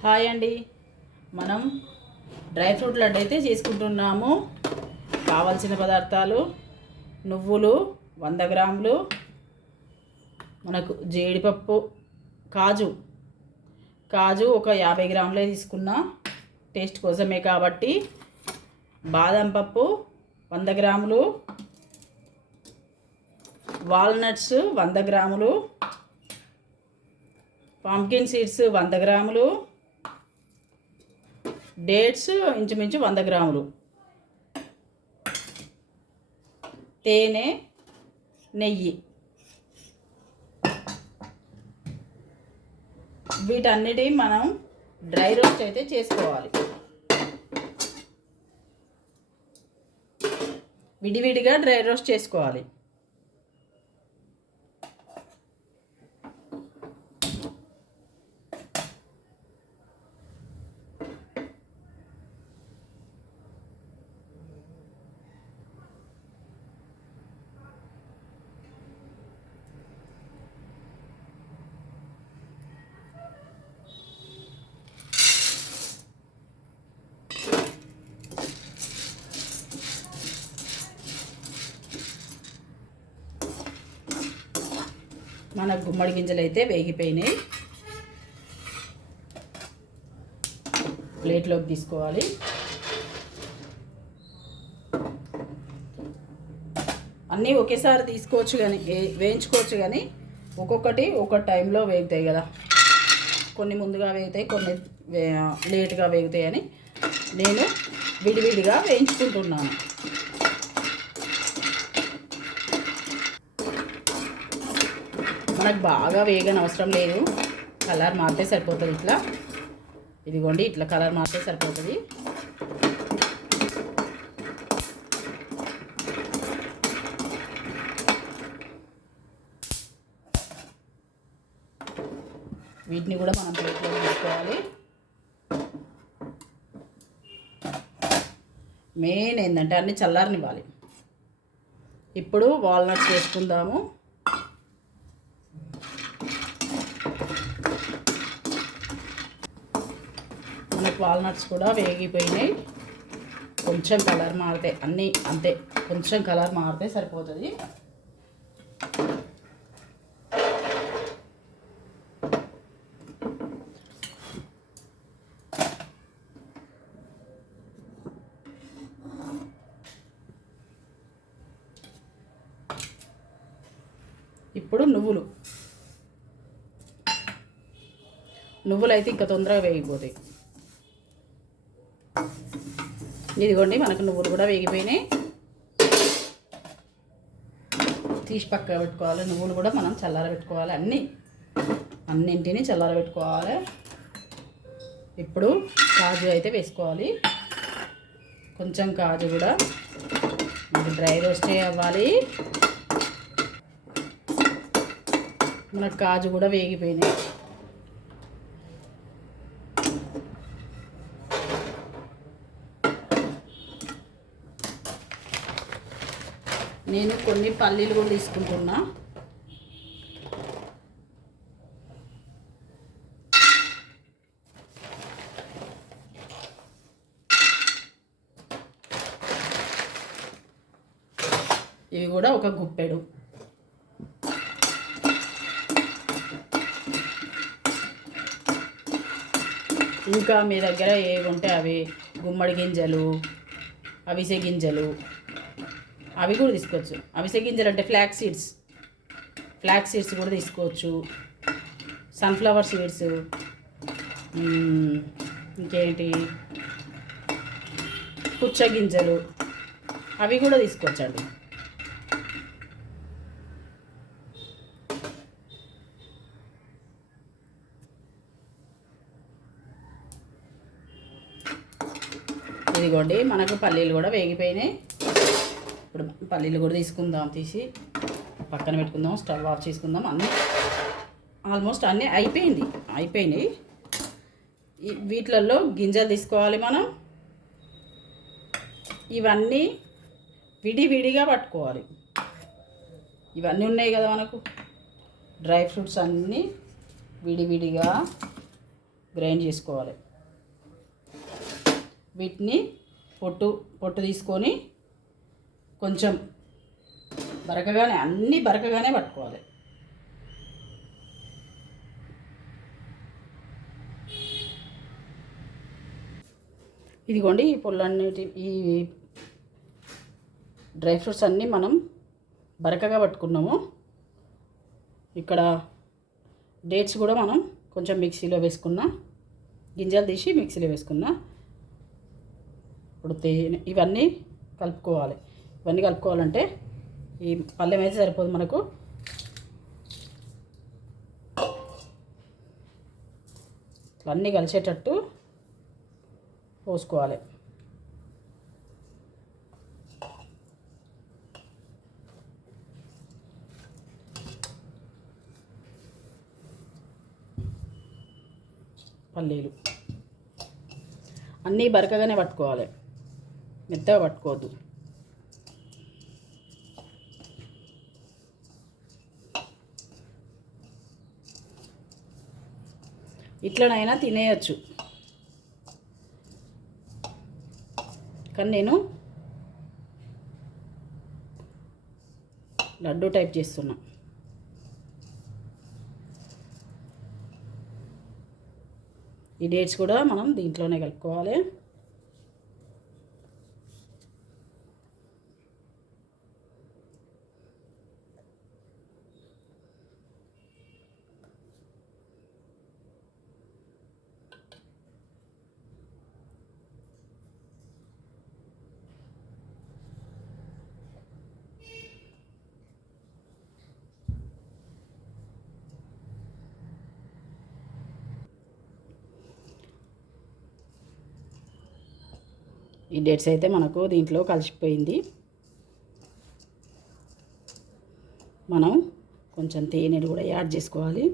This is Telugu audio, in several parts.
హాయ్ అండి. మనం డ్రై ఫ్రూట్ లడ్డు అయితే చేసుకుంటున్నాము. కావాల్సిన పదార్థాలు: నువ్వులు 100 గ్రాములు, మనకు జీడిపప్పు, కాజు ఒక 50 గ్రాములే తీసుకున్నా, టేస్ట్ కోసమే కాబట్టి. బాదం పప్పు 100 గ్రాములు, వాల్నట్స్ 100 గ్రాములు, పంకిన్ సీడ్స్ 100 గ్రాములు, డేట్స్ ఇంచుమించు 100 గ్రాములు, తేనె, నెయ్యి. వీటన్నిటి మనం డ్రై రోస్ట్ అయితే చేసుకోవాలి. విడివిడిగా డ్రై రోస్ట్ చేసుకోవాలి. మన గుమ్మడి గింజలు అయితే వేగిపోయినాయి. ప్లేట్లోకి తీసుకోవాలి. అన్నీ ఒకేసారి తీసుకోవచ్చు కానీ వేయించుకోవచ్చు, కానీ ఒక్కొక్కటి ఒక్కొక్క టైంలో వేగుతాయి కదా. కొన్ని ముందుగా వేగుతాయి, కొన్ని లేట్గా వేగుతాయి అని నేను విడివిడిగా వేయించుకుంటున్నాను. మనకు బాగా వేగని అవసరం లేదు, కలర్ మారితే సరిపోతుంది. ఇదిగోండి, ఇట్లా కలర్ మారితే సరిపోతుంది. వీటిని కూడా మనం ప్లేట్లో తీసుకోవాలి. మెయిన్ ఏంటంటే అన్నీ చల్లారనివ్వాలి. ఇప్పుడు వాల్నట్స్ వేసుకుందాము. మనకు వాల్నట్స్ కూడా వేగిపోయినాయి. కొంచెం కలర్ మారితే అన్నీ అంతే, కొంచెం కలర్ మారితే సరిపోతుంది. ఇప్పుడు నువ్వులు అయితే ఇంకా తొందరగా వేగిపోతాయి. ఇదిగోండి, మనకు నువ్వులు కూడా వేగిపోయినాయి. తీసి పక్కన పెట్టుకోవాలి. నువ్వులు కూడా మనం చల్లారబెట్టుకోవాలి. అన్నింటినీ చల్లారబెట్టుకోవాలి. ఇప్పుడు కాజు అయితే వేసుకోవాలి. కొంచెం కాజు కూడా మనకి డ్రై రోస్ట్ అవ్వాలి. మనకు కాజు కూడా వేగిపోయినాయి. నేను కొన్ని పల్లీలు కూడా తీసుకుంటున్నా. ఇవి కూడా ఒక గుప్పెడు. ఇంకా మీ దగ్గర ఏవి ఉంటే అవి, గుమ్మడి గింజలు, అవిసె గింజలు, అవి కూడా తీసుకోవచ్చు. అవిసె గింజలు అంటే ఫ్లాక్స్ సీడ్స్ కూడా తీసుకోవచ్చు. సన్ఫ్లవర్ సీడ్స్, ఇంకేంటి పుచ్చ గింజలు, అవి కూడా తీసుకోవచ్చండి. ఇదిగోండి, మనకు పల్లీలు కూడా వేగిపోయినాయి. ఇప్పుడు పల్లీలు కూడా తీసుకుందాం, తీసి పక్కన పెట్టుకుందాం. స్టవ్ ఆఫ్ చేసుకుందాం. ఆల్మోస్ట్ అన్నీ అయిపోయినాయి. వీటిలలో గింజలు తీసుకోవాలి మనం. ఇవన్నీ విడివిడిగా పట్టుకోవాలి. ఇవన్నీ ఉన్నాయి కదా మనకు డ్రై ఫ్రూట్స్, అన్నీ విడివిడిగా గ్రైండ్ చేసుకోవాలి. వీటిని పొట్టు తీసుకొని కొంచెం బరకగానే, అన్నీ బరకగానే పట్టుకోవాలి. ఇదిగోండి, ఈ పొల్లన్నిటి, ఈ డ్రై ఫ్రూట్స్ అన్నీ మనం బరకగా పట్టుకున్నాము. ఇక్కడ డేట్స్ కూడా మనం కొంచెం మిక్సీలో వేసుకున్నా, గింజలు తీసి మిక్సీలో వేసుకున్నా. ఇప్పుడు ఇవన్నీ కలుపుకోవాలి. ఇవన్నీ కలుపుకోవాలంటే ఈ పళ్ళెం అయితే సరిపోదు మనకు. ఇట్లా అన్నీ కలిసేటట్టు పోసుకోవాలి. పల్లీలు అన్నీ బరకగానే పట్టుకోవాలి, మెత్తగా పట్టుకోవద్దు. ఇట్లనైనా తినేయచ్చు, కానీ నేను లడ్డు టైప్ చేస్తున్నా. ఈ డేట్స్ కూడా మనం దీంట్లోనే కలుపుకోవాలి. ఈ డేట్స్ అయితే మనకు దీంట్లో కలిసిపోయింది. మనం కొంచెం తేనెలు కూడా యాడ్ చేసుకోవాలి.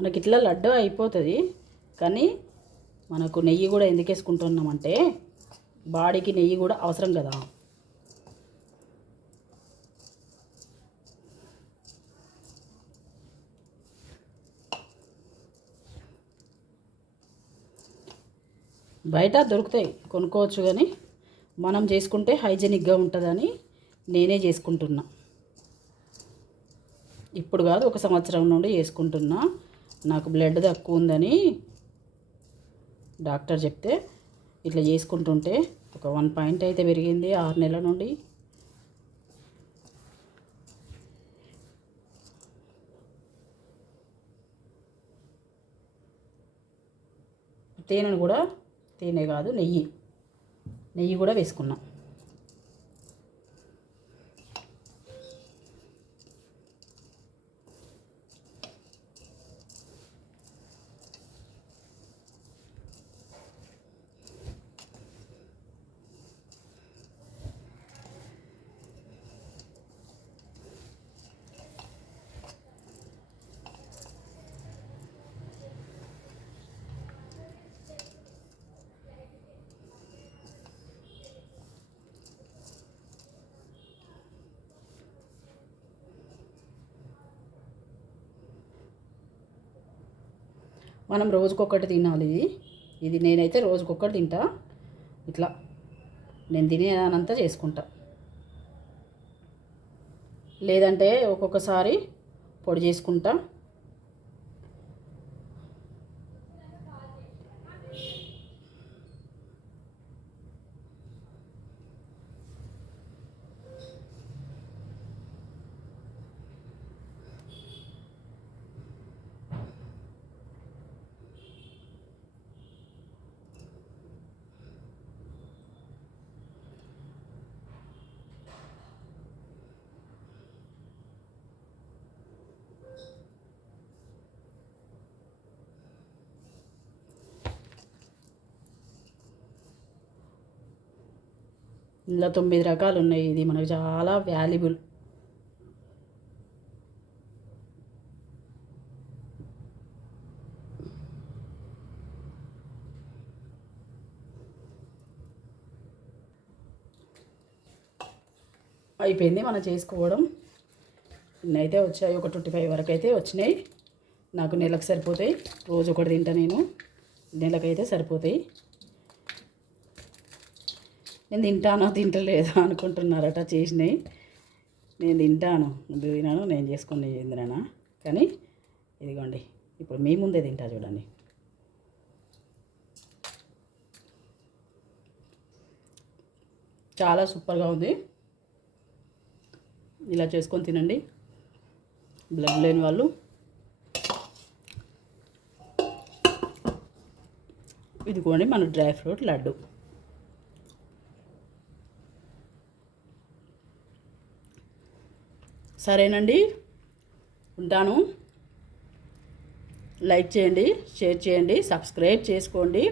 మనకి ఇట్లా లడ్డు అయిపోతుంది, కానీ మనకు నెయ్యి కూడా ఎందుకు వేసుకుంటున్నామంటే బాడీకి నెయ్యి కూడా అవసరం కదా. బయట దొరుకుతాయి, కొనుక్కోవచ్చు, కానీ మనం చేసుకుంటే హైజెనిక్గా ఉంటుందని నేనే చేసుకుంటున్నా. ఇప్పుడు కాదు, 1 సంవత్సరం నుండి చేసుకుంటున్నా. నాకు బ్లడ్ తక్కువ ఉందని డాక్టర్ చెప్తే ఇట్లా చేసుకుంటుంటే ఒక 1 పాయింట్ అయితే పెరిగింది 6 నెలల నుండి. తేనెను కూడా, తేనె కాదు నెయ్యి కూడా వేసుకున్నా. మనం రోజుకొకటి తినాలి. ఇది నేనైతే రోజుకొకటి తింటా. ఇట్లా నేను తినేదానంతా చేసుకుంటా. లేదంటే ఒక్కొక్కసారి పొడి చేసుకుంటా. ఇందులో 9 రకాలు ఉన్నాయి. ఇది మనకు చాలా వాల్యుబుల్. అయిపోయింది మనం చేసుకోవడం. ఇన్నైతే వచ్చాయి, ఒక 25 వరకు అయితే వచ్చినాయి. నాకు నెలకు సరిపోతాయి. రోజు ఒకటి తింటా నేను, నెలకైతే సరిపోతాయి. నేను తింటలేదా అనుకుంటున్నారట. చేసినాయి నేను తింటాను, తినాను, నేను చేసుకుని తిందిరానా. కానీ ఇదిగోండి ఇప్పుడు మీ ముందే తింటా చూడండి. చాలా సూపర్గా ఉంది. ఇలా చేసుకొని తినండి బ్లడ్ లేని వాళ్ళు. ఇదిగోండి మన డ్రై ఫ్రూట్ లడ్డు. సరేనండి, ఉంటాను. లైక్ చేయండి, షేర్ చేయండి, సబ్స్క్రైబ్ చేసుకోండి.